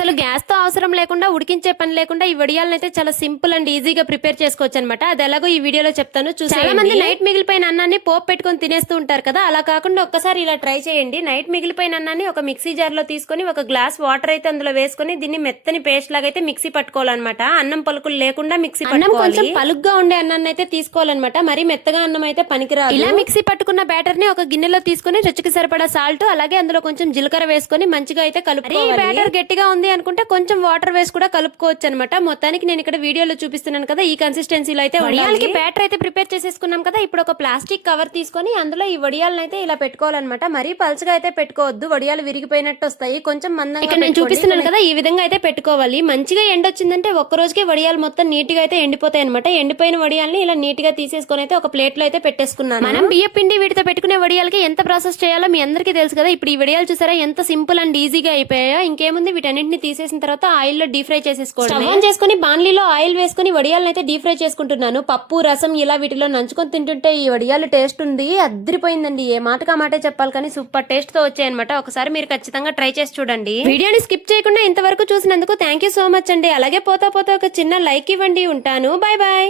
అసలు గ్యాస్తో అవసరం లేకుండా ఉడికించే పని లేకుండా ఈ వడియాలను అయితే చాలా సింపుల్ అండ్ ఈజీగా ప్రిపేర్ చేసుకోవచ్చు అనమాట అది ఎలాగో ఈ వీడియోలో చెప్తాను. చాలా మంది నైట్ మిగిలిపోయిన అన్నాన్ని పోపు పెట్టుకొని తినేస్తూ ఉంటారు కదా అలా కాకుండా ఒక్కసారి ఇలా ట్రై చేయండి. నైట్ మిగిలిపోయిన అన్నాన్ని ఒక మిక్సీ జార్లో తీసుకొని ఒక గ్లాస్ వాటర్ అయితే అందులో వేసుకొని దీన్ని మెత్తని పేస్ట్ లాగా అయితే మిక్సీ పట్టుకోవాలన్నమాట. అన్నం పలుకులు లేకుండా మిక్సీ అన్నం కొంచెం పలుగ్గా ఉండే అన్నాన్ని అయితే తీసుకోవాలన్నమాట. మరి మెత్తగా అన్నం అయితే పనికిరాదు. ఇలా మిక్సీ పట్టుకున్న బ్యాటర్ని ఒక గిన్నెలో తీసుకొని రుచికి సరిపడా సాల్ట్ అలాగే అందులో కొంచెం జీలకర్ర వేసుకొని మంచిగా అయితే కలుపుకోవాలి. బ్యాటర్ గట్టిగా ఉంది అనుకుంటే కొంచెం వాటర్ వేసి కూడా కలుపుకోవచ్చు అనమాట మొత్తానికి నేను ఇక్కడ వీడియోలో చూపిస్తున్నాను కదా ఈ కన్సిస్టెన్సీలో అయితే వడియాలకి బ్యాటర్ అయితే ప్రిపేర్ చేసేసుకున్నాం కదా ఇప్పుడు ఒక ప్లాస్టిక్ కవర్ తీసుకొని అందులో ఈ వడియాలను అయితే ఇలా పెట్టుకోవాలన్నమాట. మరీ పలుచగా అయితే పెట్టుకోవద్దు వడియాలు విరిగిపోయినట్టు వస్తాయి. కొంచెం మందంగా ఇక్కడ నేను చూపిస్తున్నాను కదా ఈ విధంగా అయితే పెట్టుకోవాలి. మంచిగా ఎండ వచ్చిందంటే ఒక్క రోజుకే వడియాలు మొత్తం నీట్గా అయితే ఎండిపోతాయి అనమాట ఎండిపోయిన వడియాల్ని ఇలా నీట్గా తీసేసుకొని అయితే ఒక ప్లేట్లో అయితే పెట్టేసుకున్నాను. మనం బియ్య పిండి వీటితో పెట్టుకునే వడియాలకి ఎంత ప్రాసెస్ చేయాలో మీ అందరికీ తెలుసు కదా. ఇప్పుడు ఈ వడియాలు చూసారా ఎంత సింపుల్ అండ్ ఈజీగా అయిపోయాయో. ఇంకేముంది? వీటన్నింటిని తీసేసిన తర్వాత ఆయిల్లో డీప్ ఫ్రై చేసేసుకోవడం స్టవ్ ఆన్ చేసుకుని బాన్లీలో ఆయిల్ వేసుకుని వడియాలను అయితే డీప్ ఫ్రై చేసుకుంటున్నాను. పప్పు రసం ఇలా వీటిలో నంచుకొని తింటుంటే ఈ వడియాలు టేస్ట్ ఉంది. అద్దరిపోయిందండి ఏ మాటకా మాటే చెప్పాలి కానీ సూపర్ టేస్ట్తో వచ్చాయనమాట ఒకసారి మీరు ఖచ్చితంగా ట్రై చేసి చూడండి. వీడియోని స్కిప్ చేయకుండా ఇంతవరకు చూసినందుకు థ్యాంక్ యూ సో మచ్ అండి. అలాగే పోతా పోతా ఒక చిన్న లైక్ ఇవ్వండి. ఉంటాను. Bye bye.